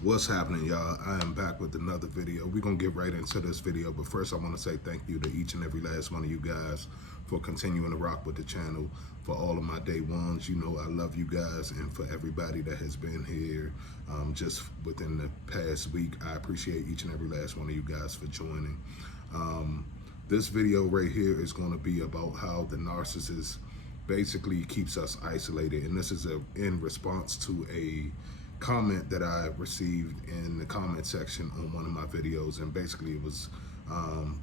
What's happening, y'all? I am back with another video. We're gonna get right into this video, but first I want to say thank you to each and every last one of you guys for continuing to rock with the channel. For all of my day ones, you know I love you guys, and for everybody that has been here just within the past week, I appreciate each and every last one of you guys for joining. This video right here is going to be about how the narcissist basically keeps us isolated, and this is in response to a comment that I received in the comment section on one of my videos, and basically it was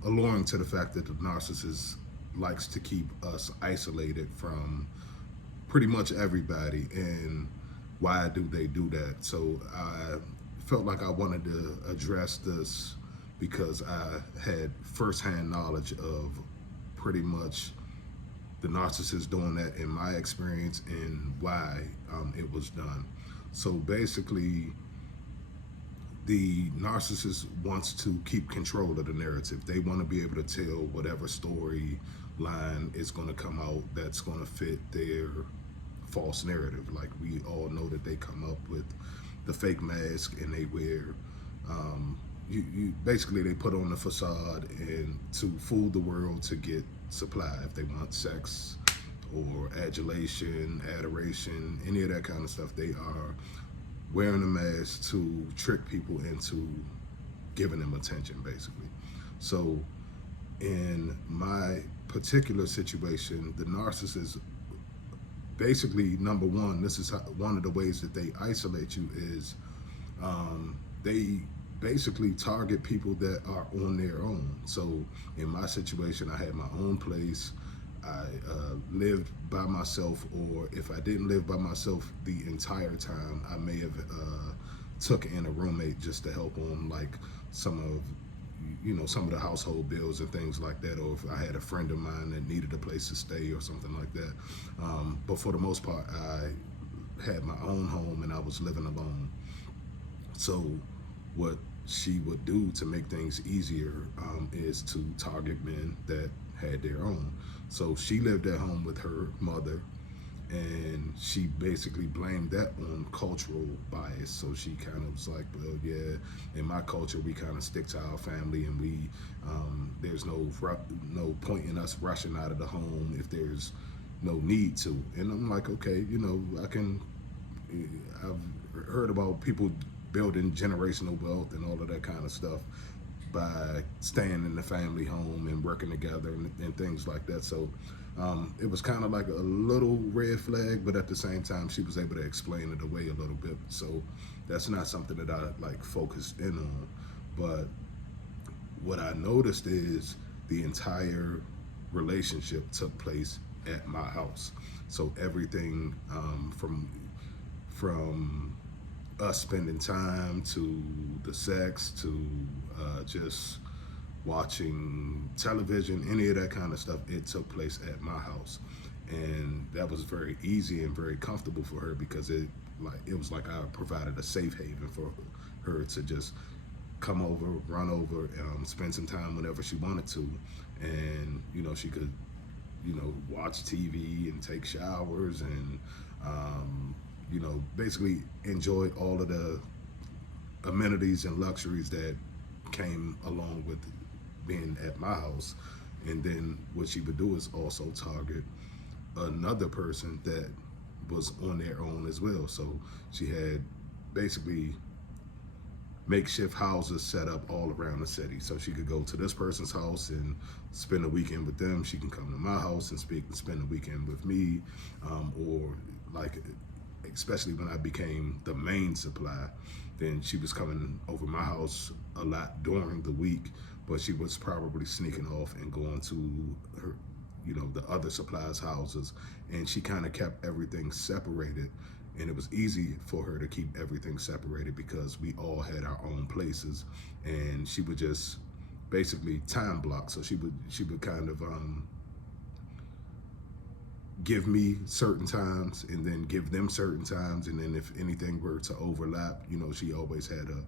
alluring to the fact that the narcissist likes to keep us isolated from pretty much everybody, and why do they do that? So I felt like I wanted to address this because I had firsthand knowledge of pretty much the narcissist doing that in my experience and why it was done. So basically, the narcissist wants to keep control of the narrative. They want to be able to tell whatever story line is going to come out that's going to fit their false narrative. Like, we all know that they come up with the fake mask, and they wear basically they put on the facade and to fool the world to get supply. If they want sex or adulation, adoration, any of that kind of stuff, they are wearing a mask to trick people into giving them attention, basically. So in my particular situation, the narcissist basically, number one, this is one of the ways that they isolate you is they basically target people that are on their own. So in my situation, I had my own place. I lived by myself, or if I didn't live by myself the entire time, I may have took in a roommate just to help on like some of the household bills and things like that, or if I had a friend of mine that needed a place to stay or something like that. But for the most part, I had my own home and I was living alone. So what she would do to make things easier is to target men that had their own. So she lived at home with her mother, and she basically blamed that on cultural bias. So she kind of was like, well, yeah, in my culture, we kind of stick to our family, and we there's no point in us rushing out of the home if there's no need to. And I'm like, okay, I've heard about people building generational wealth and all of that kind of stuff by staying in the family home and working together and things like that. So it was kind of like a little red flag, but at the same time, she was able to explain it away a little bit. So that's not something that I like focused in on. But what I noticed is the entire relationship took place at my house. So everything from us spending time to the sex to just watching television, any of that kind of stuff, it took place at my house. And that was very easy and very comfortable for her, because it was like I provided a safe haven for her to just come over, run over, spend some time whenever she wanted to. And she could watch TV and take showers and basically enjoy all of the amenities and luxuries that came along with being at my house. And then what she would do is also target another person that was on their own as well. So she had basically makeshift houses set up all around the city. So she could go to this person's house and spend a weekend with them. She can come to my house and spend a weekend with me, or like, especially when I became the main supply, then she was coming over my house a lot during the week, but she was probably sneaking off and going to her, the other supplies' houses, and she kind of kept everything separated. And it was easy for her to keep everything separated because we all had our own places, and she would just basically time block. So she would kind of give me certain times and then give them certain times, and then if anything were to overlap, she always had a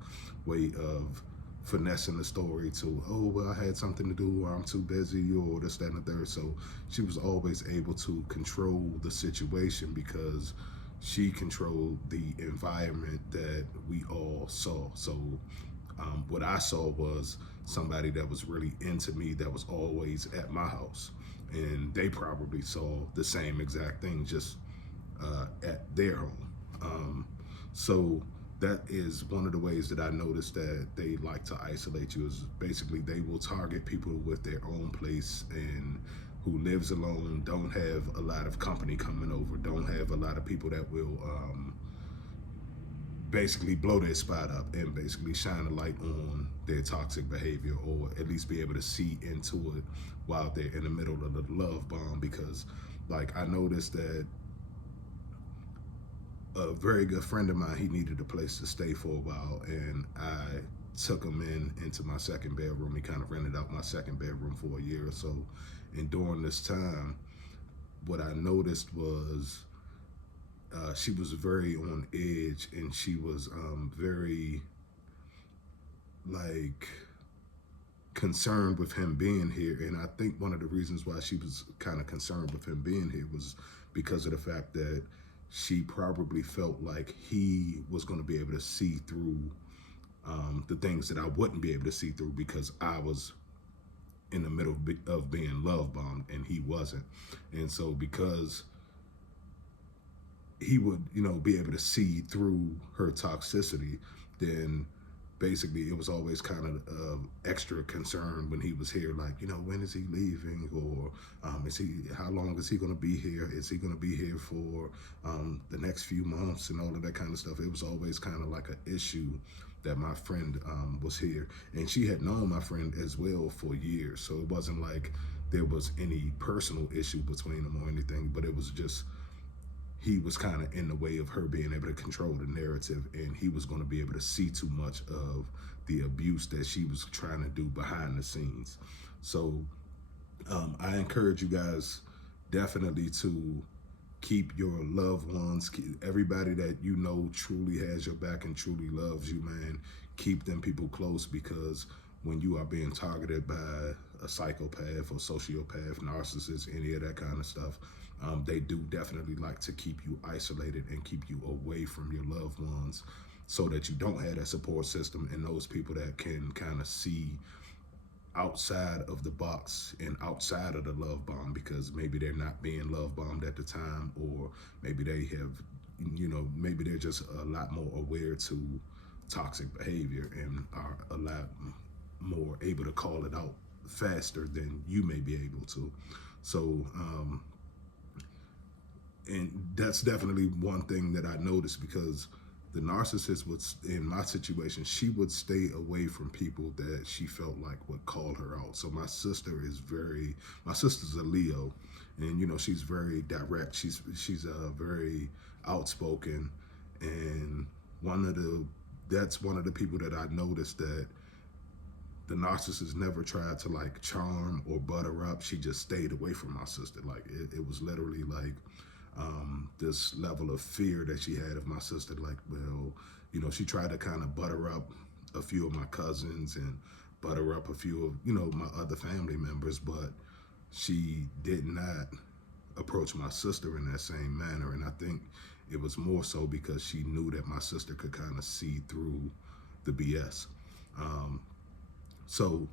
way of finessing the story to, oh, well, I had something to do, or I'm too busy, or this, that, and the third. So she was always able to control the situation because she controlled the environment that we all saw. So what I saw was somebody that was really into me, that was always at my house, and they probably saw the same exact thing, just at their home. So that is one of the ways that I noticed that they like to isolate you, is basically they will target people with their own place and who lives alone, don't have a lot of company coming over, don't have a lot of people that will basically blow their spot up and basically shine a light on their toxic behavior, or at least be able to see into it while they're in the middle of the love bomb. Because like I noticed that a very good friend of mine, he needed a place to stay for a while, and I took him into my second bedroom. He kind of rented out my second bedroom for a year or so. And during this time, what I noticed was she was very on edge, and she was very like concerned with him being here. And I think one of the reasons why she was kind of concerned with him being here was because of the fact that she probably felt like he was going to be able to see through the things that I wouldn't be able to see through, because I was in the middle of being love bombed and he wasn't. And so because he would, be able to see through her toxicity, then basically it was always kind of extra concern when he was here, like, when is he leaving, or how long is he going to be here, is he going to be here for the next few months, and all of that kind of stuff. It was always kind of like an issue that my friend was here, and she had known my friend as well for years, so it wasn't like there was any personal issue between them or anything, but it was just he was kind of in the way of her being able to control the narrative, and he was going to be able to see too much of the abuse that she was trying to do behind the scenes. So I encourage you guys definitely to keep your loved ones, everybody that truly has your back and truly loves you, man. Keep them people close, because when you are being targeted by a psychopath or sociopath, narcissist, any of that kind of stuff, they do definitely like to keep you isolated and keep you away from your loved ones, so that you don't have that support system and those people that can kind of see outside of the box and outside of the love bomb, because maybe they're not being love bombed at the time, or maybe they have, maybe they're just a lot more aware to toxic behavior and are a lot more able to call it out faster than you may be able to. So and that's definitely one thing that I noticed, because the narcissist would, in my situation, she would stay away from people that she felt like would call her out. So my sister's a Leo, and she's very direct. She's very outspoken, and that's one of the people that I noticed that the narcissist never tried to like charm or butter up. She just stayed away from my sister. Like it was literally like this level of fear that she had of my sister. Like, well, she tried to kind of butter up a few of my cousins and butter up a few of, my other family members, but she did not approach my sister in that same manner. And I think it was more so because she knew that my sister could kind of see through the BS. So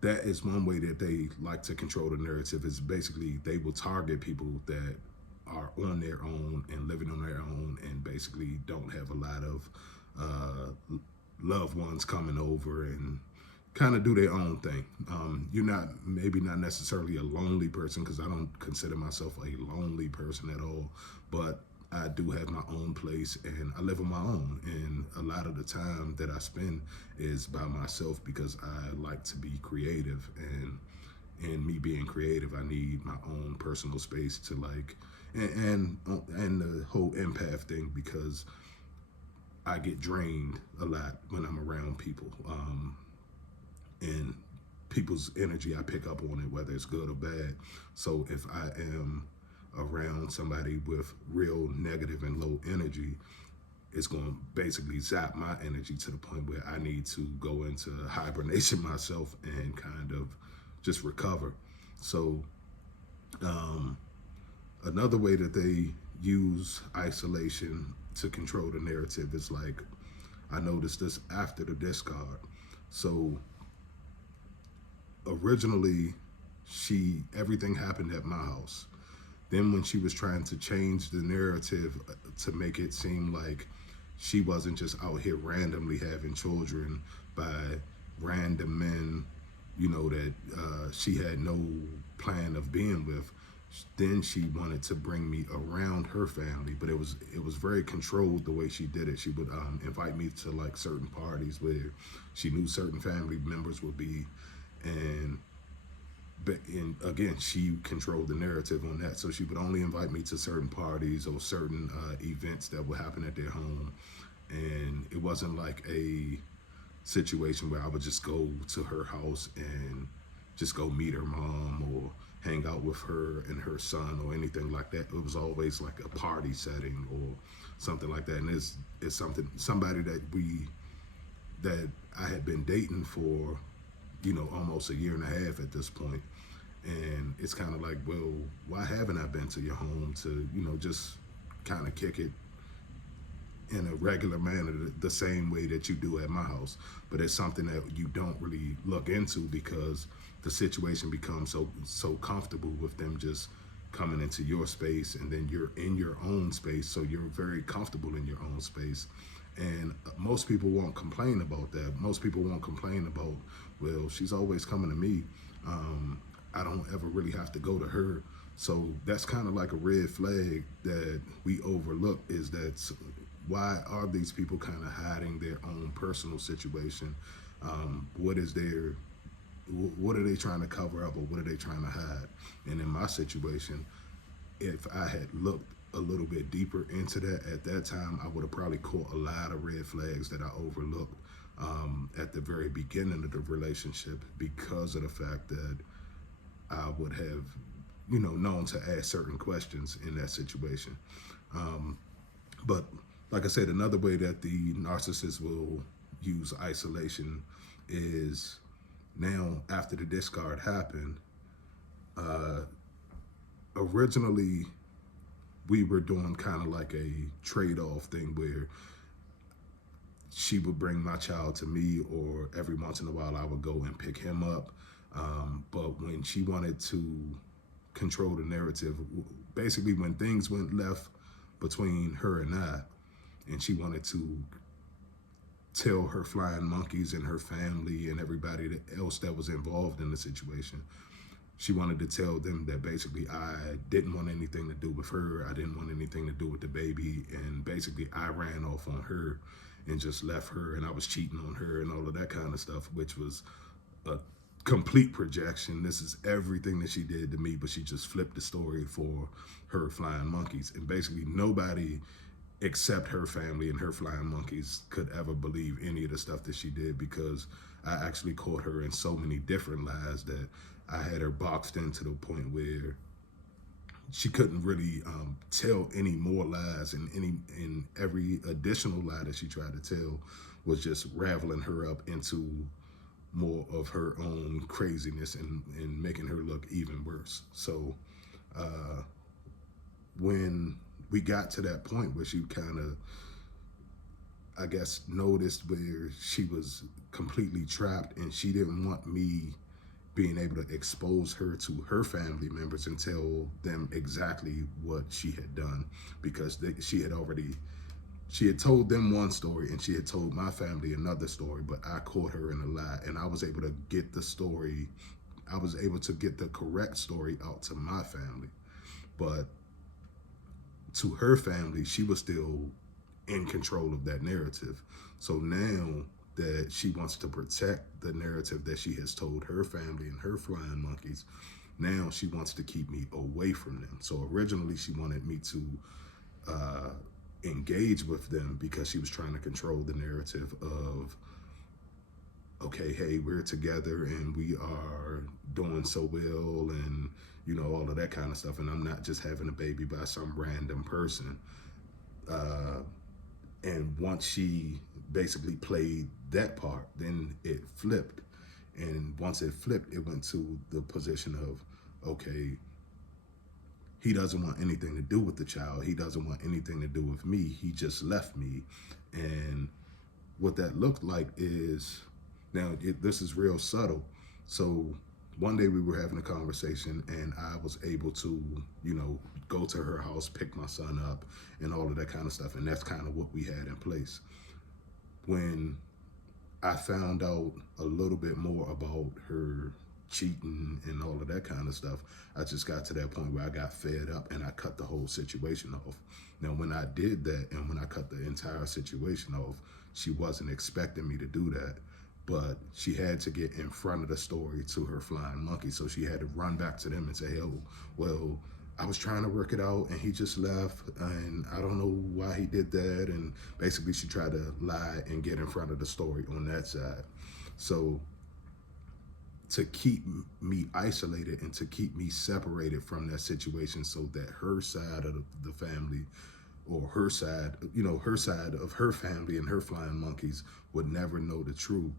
that is one way that they like to control the narrative, is basically they will target people that are on their own and living on their own, and basically don't have a lot of loved ones coming over, and kind of do their own thing. You're maybe not necessarily a lonely person, because I don't consider myself a lonely person at all, but I do have my own place and I live on my own. And a lot of the time that I spend is by myself, because I like to be creative, and me being creative, I need my own personal space to like, and the whole empath thing, because I get drained a lot when I'm around people, and people's energy, I pick up on it, whether it's good or bad. So if I am around somebody with real negative and low energy, it's going to basically zap my energy to the point where I need to go into hibernation myself and kind of just recover. So another way that they use isolation to control the narrative. It's like I noticed this after the discard. So originally, everything happened at my house. Then when she was trying to change the narrative to make it seem like she wasn't just out here randomly having children by random men, that she had no plan of being with. Then she wanted to bring me around her family, but it was very controlled the way she did it. She would invite me to like certain parties where she knew certain family members would be, and again, she controlled the narrative on that. So she would only invite me to certain parties or certain events that would happen at their home, and it wasn't like a situation where I would just go to her house and just go meet her mom or hang out with her and her son or anything like that. It was always like a party setting or something like that. And it's somebody that I had been dating for, almost a year and a half at this point. And it's kind of like, well, why haven't I been to your home to, just kind of kick it in a regular manner, the same way that you do at my house? But it's something that you don't really look into because the situation becomes so comfortable with them just coming into your space, and then you're in your own space, so you're very comfortable in your own space. And most people won't complain about that. Most people won't complain about, well, she's always coming to me. I don't ever really have to go to her. So that's kind of like a red flag that we overlook, is that why are these people kind of hiding their own personal situation? What are they trying to cover up, or what are they trying to hide? And in my situation, if I had looked a little bit deeper into that at that time, I would have probably caught a lot of red flags that I overlooked at the very beginning of the relationship, because of the fact that I would have, known to ask certain questions in that situation. But like I said, another way that the narcissist will use isolation is, now after the discard happened, originally we were doing kind of like a trade-off thing where she would bring my child to me, or every once in a while I would go and pick him up. But when she wanted to control the narrative, basically when things went left between her and I, and she wanted to tell her flying monkeys and her family and everybody else that was involved in the situation, she wanted to tell them that basically I didn't want anything to do with her. I didn't want anything to do with the baby. And basically I ran off on her and just left her, and I was cheating on her and all of that kind of stuff, which was a complete projection. This is everything that she did to me, but she just flipped the story for her flying monkeys. And basically nobody except her family and her flying monkeys could ever believe any of the stuff that she did, because I actually caught her in so many different lies that I had her boxed in to the point where she couldn't really tell any more lies, and every additional lie that she tried to tell was just raveling her up into more of her own craziness and making her look even worse. So when we got to that point where she kind of, I guess, noticed where she was completely trapped, and she didn't want me being able to expose her to her family members and tell them exactly what she had done, because she had told them one story and she had told my family another story, but I caught her in a lie, and I was able to get the story, I was able to get the correct story out to my family. But to her family, she was still in control of that narrative. So now that she wants to protect the narrative that she has told her family and her flying monkeys, now she wants to keep me away from them. So originally she wanted me to engage with them, because she was trying to control the narrative of, okay, hey, we're together and we are doing so well, and all of that kind of stuff, and I'm not just having a baby by some random person. And once she basically played that part, then it flipped. And once it flipped, it went to the position of, okay, he doesn't want anything to do with the child. He doesn't want anything to do with me. He just left me. And what that looked like is, now this is real subtle. So one day we were having a conversation and I was able to, go to her house, pick my son up and all of that kind of stuff. And that's kind of what we had in place. When I found out a little bit more about her cheating and all of that kind of stuff, I just got to that point where I got fed up and I cut the whole situation off. Now, when I did that and when I cut the entire situation off, she wasn't expecting me to do that, but she had to get in front of the story to her flying monkey. So she had to run back to them and say, oh, well, I was trying to work it out and he just left and I don't know why he did that. And basically she tried to lie and get in front of the story on that side. So to keep me isolated and to keep me separated from that situation so that her side of the family, or her side, her side of her family and her flying monkeys would never know the truth,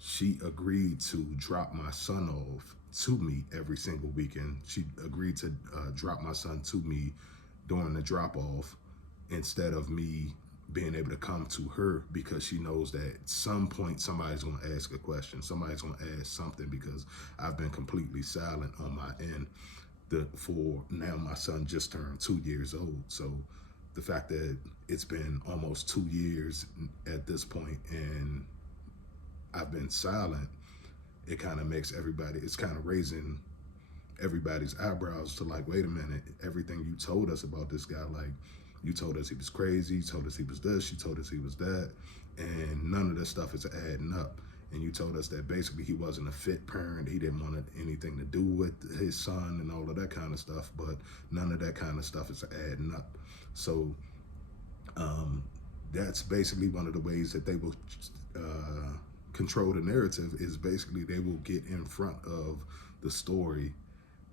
she agreed to drop my son off to me every single weekend. She agreed to drop my son to me during the drop off instead of me being able to come to her, because she knows that at some point somebody's going to ask a question. Somebody's going to ask something, because I've been completely silent on my end. For now, my son just turned 2 years old. So the fact that it's been almost 2 years at this point and I've been silent, it kind of makes everybody, it's kind of raising everybody's eyebrows to like, wait a minute, everything you told us about this guy, like you told us he was crazy, you told us he was this, you told us he was that, and none of this stuff is adding up. And you told us that basically he wasn't a fit parent, he didn't want anything to do with his son and all of that kind of stuff, but none of that kind of stuff is adding up. So that's basically one of the ways that they will control the narrative, is basically they will get in front of the story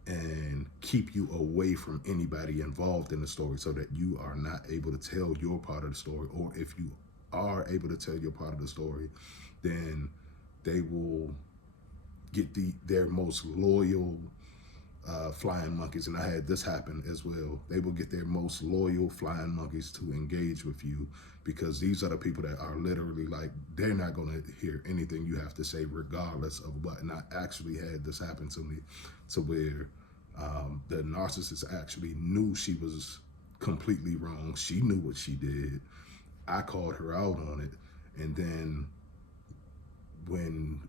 and keep you away from anybody involved in the story so that you are not able to tell your part of the story. Or if you are able to tell your part of the story, then they will get their most loyal flying monkeys, and I had this happen as well. They will get their most loyal flying monkeys to engage with you, because these are the people that are literally like, they're not going to hear anything you have to say regardless of what. And I actually had this happen to me, to where the narcissist actually knew she was completely wrong. She knew what she did. I called her out on it. And then when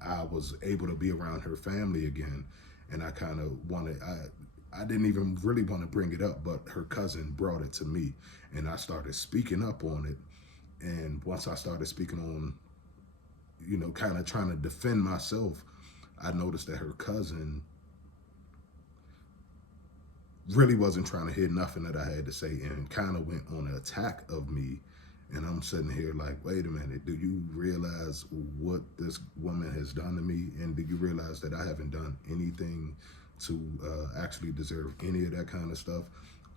I was able to be around her family again, and I kind of wanted, I didn't even really want to bring it up, but her cousin brought it to me and I started speaking up on it. And once I started speaking on, kind of trying to defend myself, I noticed that her cousin really wasn't trying to hear nothing that I had to say and kind of went on an attack of me. And I'm sitting here like, wait a minute, do you realize what this woman has done to me? And do you realize that I haven't done anything to actually deserve any of that kind of stuff?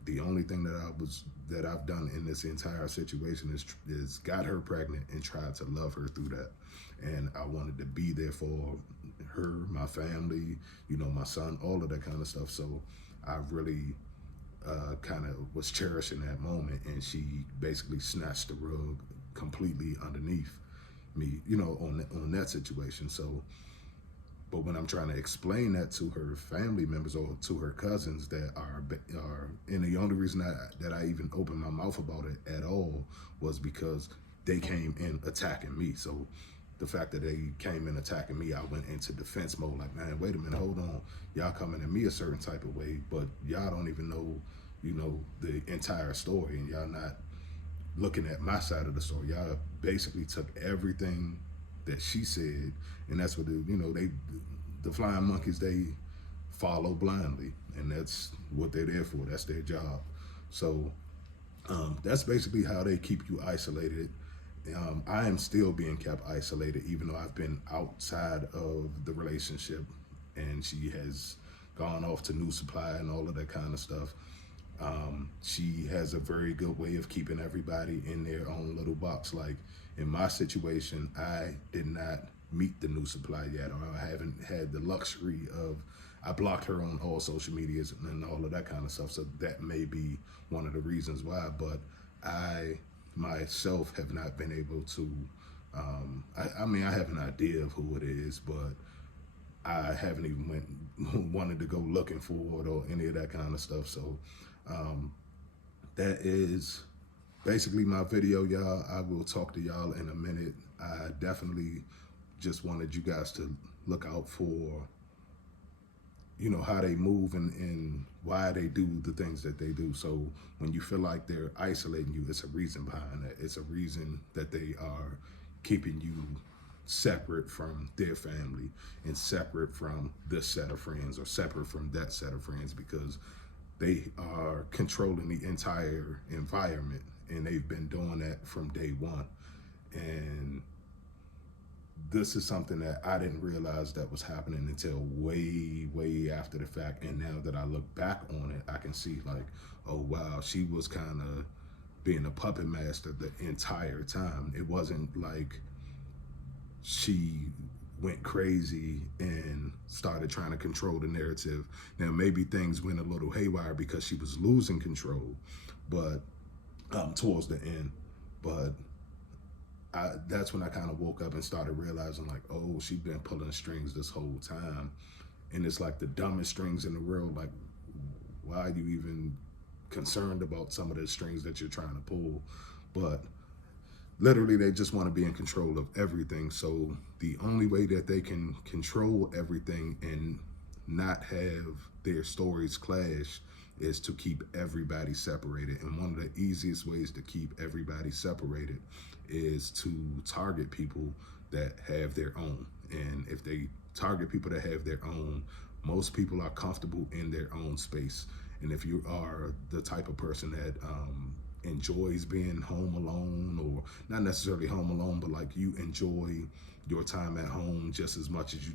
The only thing that I've done in this entire situation is got her pregnant and tried to love her through that. And I wanted to be there for her, my family, my son, all of that kind of stuff. So I really kind of was cherishing that moment, and she basically snatched the rug completely underneath me, on that situation. So, but when I'm trying to explain that to her family members or to her cousins that are, and the only reason that I even opened my mouth about it at all was because they came in attacking me. So the fact that they came in attacking me, I went into defense mode, like, man, wait a minute, hold on. Y'all coming at me a certain type of way, but y'all don't even know, the entire story, and y'all not looking at my side of the story. Y'all basically took everything that she said, and that's what the flying monkeys, they follow blindly, and that's what they're there for. That's their job. So that's basically how they keep you isolated. I am still being kept isolated, even though I've been outside of the relationship, and she has gone off to New Supply and all of that kind of stuff. She has a very good way of keeping everybody in their own little box. Like in my situation, I did not meet the New Supply yet, or I haven't had the luxury of I blocked her on all social medias and all of that kind of stuff. So that may be one of the reasons why. But I myself have not been able to. I mean, I have an idea of who it is, but I haven't even wanted to go looking for it or any of that kind of stuff. So that is basically my video, y'all. I will talk to y'all in a minute. I definitely just wanted you guys to look out for, you know, how they move and why they do the things that they do. So when you feel like they're isolating you, it's a reason behind that. It's a reason that they are keeping you separate from their family and separate from this set of friends or separate from that set of friends, because they are controlling the entire environment, and they've been doing that from day one. And this is something that I didn't realize that was happening until way after the fact. And now that I look back on it, I can see like, oh wow, she was kind of being a puppet master the entire time. It wasn't like she went crazy and started trying to control the narrative. Now maybe things went a little haywire because she was losing control, but towards the end. But that's when I kind of woke up and started realizing like, oh, she's been pulling strings this whole time. And it's like the dumbest strings in the world. Like, why are you even concerned about some of the strings that you're trying to pull? But literally, they just want to be in control of everything. So the only way that they can control everything and not have their stories clash is to keep everybody separated. And one of the easiest ways to keep everybody separated is to target people that have their own. And if they target people that have their own, most people are comfortable in their own space. And if you are the type of person that enjoys being home alone, or not necessarily home alone, but like you enjoy your time at home just as much as you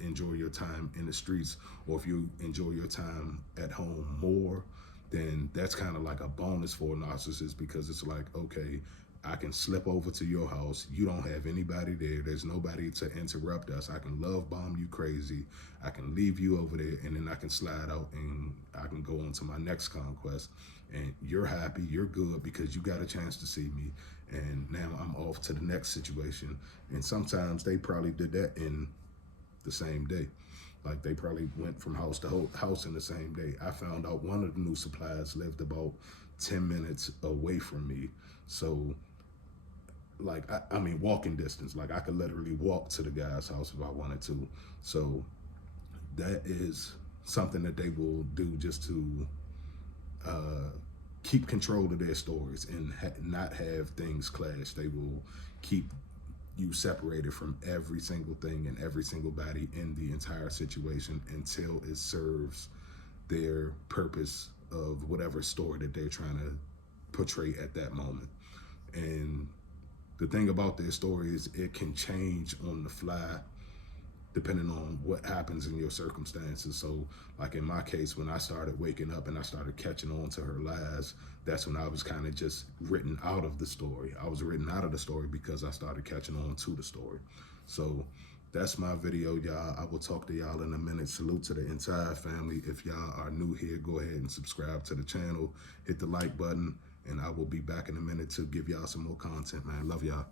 enjoy your time in the streets, or if you enjoy your time at home more, then that's kind of like a bonus for a narcissist, because it's like, okay, I can slip over to your house. You don't have anybody there. There's nobody to interrupt us. I can love bomb you crazy. I can leave you over there, and then I can slide out and I can go on to my next conquest. And you're happy, you're good because you got a chance to see me. And now I'm off to the next situation. And sometimes they probably did that in the same day. Like they probably went from house to house in the same day. I found out one of the new suppliers lived about 10 minutes away from me. So like, I mean, walking distance, like I could literally walk to the guy's house if I wanted to. So that is something that they will do just to keep control of their stories and not have things clash. They will keep you separated from every single thing and every single body in the entire situation until it serves their purpose of whatever story that they're trying to portray at that moment. And the thing about their story is it can change on the fly depending on what happens in your circumstances. So like in my case, when I started waking up and I started catching on to her lies, that's when I was kind of just written out of the story. I was written out of the story because I started catching on to the story. So that's my video, y'all. I will talk to y'all in a minute. Salute to the entire family. If y'all are new here, go ahead and subscribe to the channel. Hit the like button, and I will be back in a minute to give y'all some more content, man. Love y'all.